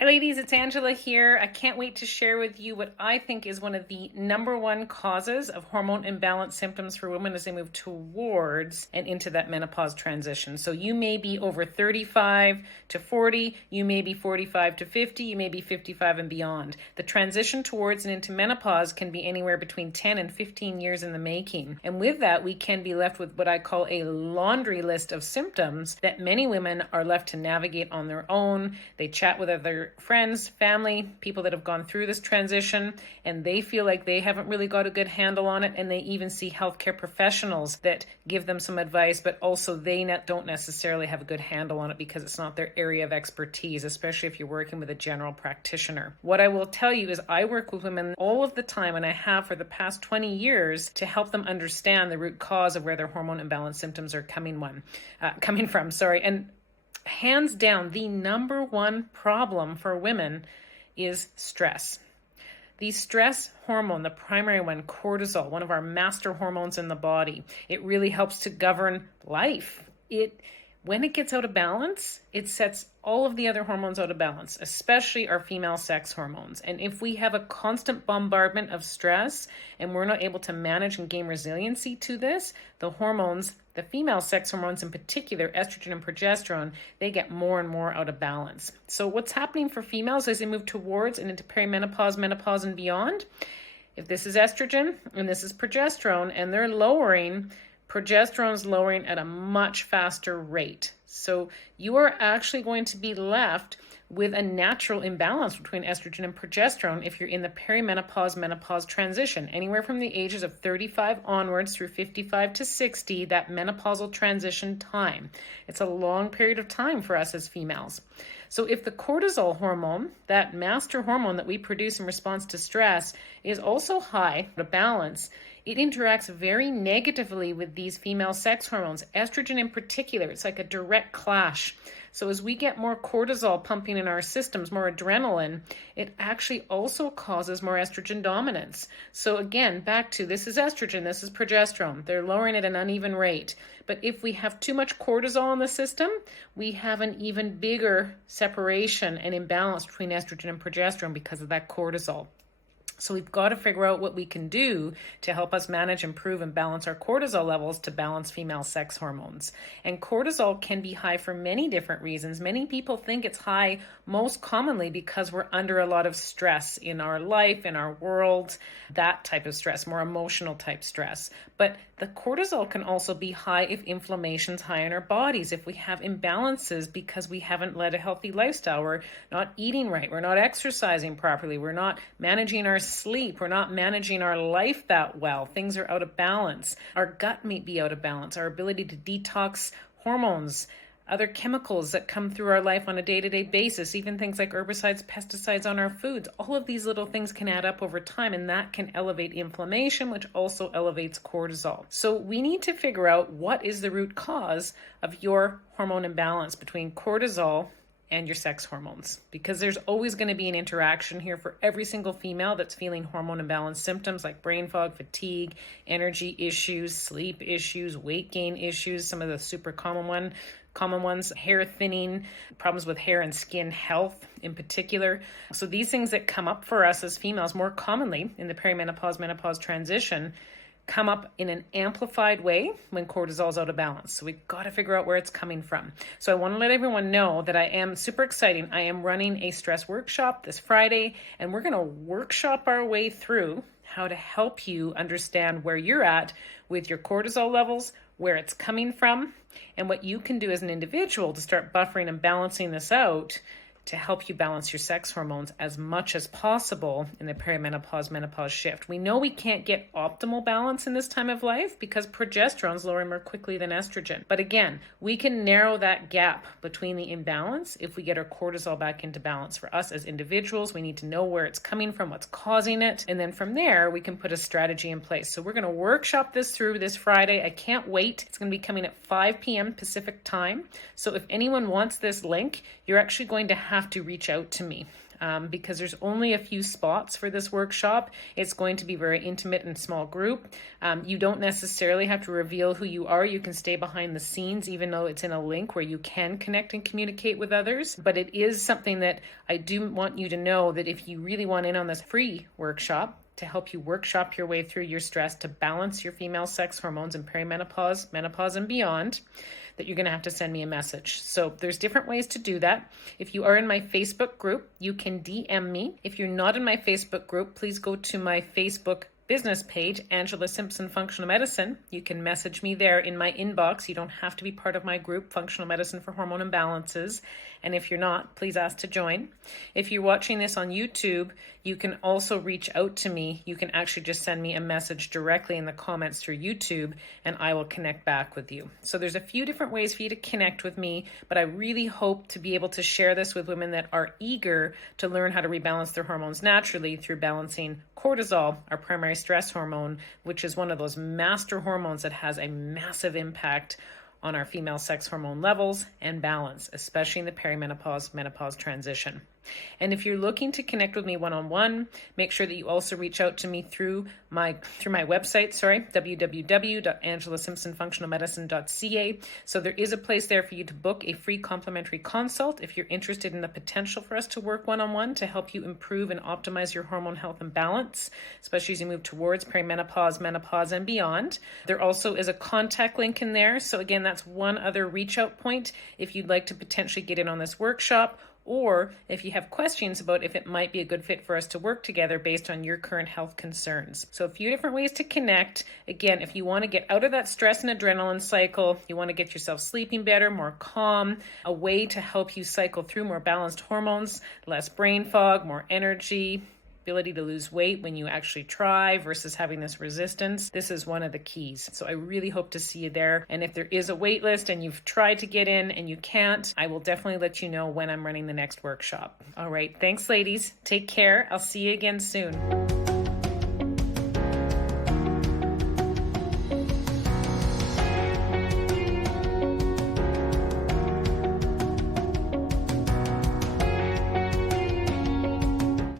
Hi ladies, it's Angela here. I can't wait to share with you what I think is one of the number one causes of hormone imbalance symptoms for women as they move towards and into that menopause transition. So you may be over 35 to 40, you may be 45 to 50, you may be 55 and beyond. The transition towards and into menopause can be anywhere between 10 and 15 years in the making. And with that, we can be left with what I call a laundry list of symptoms that many women are left to navigate on their own. They chat with other friends, family, people that have gone through this transition, and they feel like they haven't really got a good handle on it, and they even see healthcare professionals that give them some advice, but also they don't necessarily have a good handle on it because it's not their area of expertise, especially if you're working with a general practitioner. What I will tell you is I work with women all of the time, and I have for the past 20 years, to help them understand the root cause of where their hormone imbalance symptoms are coming from. And hands down, the number one problem for women is stress. The stress hormone, the primary one, cortisol, one of our master hormones in the body, it really helps to govern life. When it gets out of balance, it sets all of the other hormones out of balance, especially our female sex hormones. And if we have a constant bombardment of stress and we're not able to manage and gain resiliency to this, the hormones, the female sex hormones in particular, estrogen and progesterone, they get more and more out of balance. So what's happening for females as they move towards and into perimenopause, menopause, and beyond? If this is estrogen and this is progesterone and they're lowering, progesterone is lowering at a much faster rate. So you are actually going to be left with a natural imbalance between estrogen and progesterone if you're in the perimenopause, menopause transition. Anywhere from the ages of 35 onwards through 55 to 60, that menopausal transition time. It's a long period of time for us as females. So if the cortisol hormone, that master hormone that we produce in response to stress, is also high, out of balance, it interacts very negatively with these female sex hormones, estrogen in particular. It's like a direct clash. So as we get more cortisol pumping in our systems, more adrenaline, it actually also causes more estrogen dominance. So again, back to this is estrogen, this is progesterone. They're lowering at an uneven rate. But if we have too much cortisol in the system, we have an even bigger separation and imbalance between estrogen and progesterone because of that cortisol. So we've got to figure out what we can do to help us manage, improve, and balance our cortisol levels to balance female sex hormones. And cortisol can be high for many different reasons. Many people think it's high most commonly because we're under a lot of stress in our life, in our world, that type of stress, more emotional type stress. But the cortisol can also be high if inflammation's high in our bodies, if we have imbalances because we haven't led a healthy lifestyle, we're not eating right, we're not exercising properly, we're not managing our sleep, we're not managing our life that well, things are out of balance. Our gut may be out of balance, our ability to detox hormones, other chemicals that come through our life on a day-to-day basis, even things like herbicides, pesticides on our foods. All of these little things can add up over time, and that can elevate inflammation, which also elevates cortisol. So we need to figure out what is the root cause of your hormone imbalance between cortisol and your sex hormones, because there's always going to be an interaction here for every single female that's feeling hormone imbalance symptoms like brain fog, fatigue, energy issues, sleep issues, weight gain issues, some of the super common ones, hair thinning, problems with hair and skin health in particular. So these things that come up for us as females more commonly in the perimenopause, menopause transition come up in an amplified way when cortisol is out of balance. So we've got to figure out where it's coming from. So I want to let everyone know that I am super exciting. I am running a stress workshop this Friday, and we're going to workshop our way through how to help you understand where you're at with your cortisol levels, where it's coming from, and what you can do as an individual to start buffering and balancing this out to help you balance your sex hormones as much as possible in the perimenopause, menopause shift. We know we can't get optimal balance in this time of life because progesterone is lowering more quickly than estrogen. But again, we can narrow that gap between the imbalance if we get our cortisol back into balance. For us as individuals, we need to know where it's coming from, what's causing it, and then from there, we can put a strategy in place. So we're going to workshop this through this Friday. I can't wait. It's going to be coming at 5 p.m. Pacific time. So if anyone wants this link, you're actually going to have have to reach out to me. Because there's only a few spots for this workshop. It's going to be very intimate and small group. You don't necessarily have to reveal who you are. You can stay behind the scenes, even though it's in a link where you can connect and communicate with others. But it is something that I do want you to know, that if you really want in on this free workshop to help you workshop your way through your stress to balance your female sex hormones in perimenopause, menopause, and beyond, that you're going to have to send me a message. So there's different ways to do that. If you are in my Facebook group, you can DM me. If you're not in my Facebook group, please go to my Facebook business page, Angela Simpson Functional Medicine. You can message me there in my inbox. You don't have to be part of my group, Functional Medicine for Hormone Imbalances. And if you're not, please ask to join. If you're watching this on YouTube, you can also reach out to me. You can actually just send me a message directly in the comments through YouTube, and I will connect back with you. So there's a few different ways for you to connect with me, but I really hope to be able to share this with women that are eager to learn how to rebalance their hormones naturally through balancing cortisol, our primary stress hormone, which is one of those master hormones that has a massive impact on our female sex hormone levels and balance, especially in the perimenopause, menopause transition. And if you're looking to connect with me one-on-one, make sure that you also reach out to me through my website, www.angelasimpsonfunctionalmedicine.ca. So there is a place there for you to book a free complimentary consult if you're interested in the potential for us to work one-on-one to help you improve and optimize your hormone health and balance, especially as you move towards perimenopause, menopause, and beyond. There also is a contact link in there. So again, that's one other reach out point if you'd like to potentially get in on this workshop, or if you have questions about if it might be a good fit for us to work together based on your current health concerns. So a few different ways to connect. Again, if you want to get out of that stress and adrenaline cycle, you want to get yourself sleeping better, more calm, a way to help you cycle through more balanced hormones, less brain fog, more energy, ability to lose weight when you actually try versus having this resistance. This is one of the keys. So I really hope to see you there. And if there is a wait list and you've tried to get in and you can't, I will definitely let you know when I'm running the next workshop. All right. Thanks, ladies. Take care. I'll see you again soon.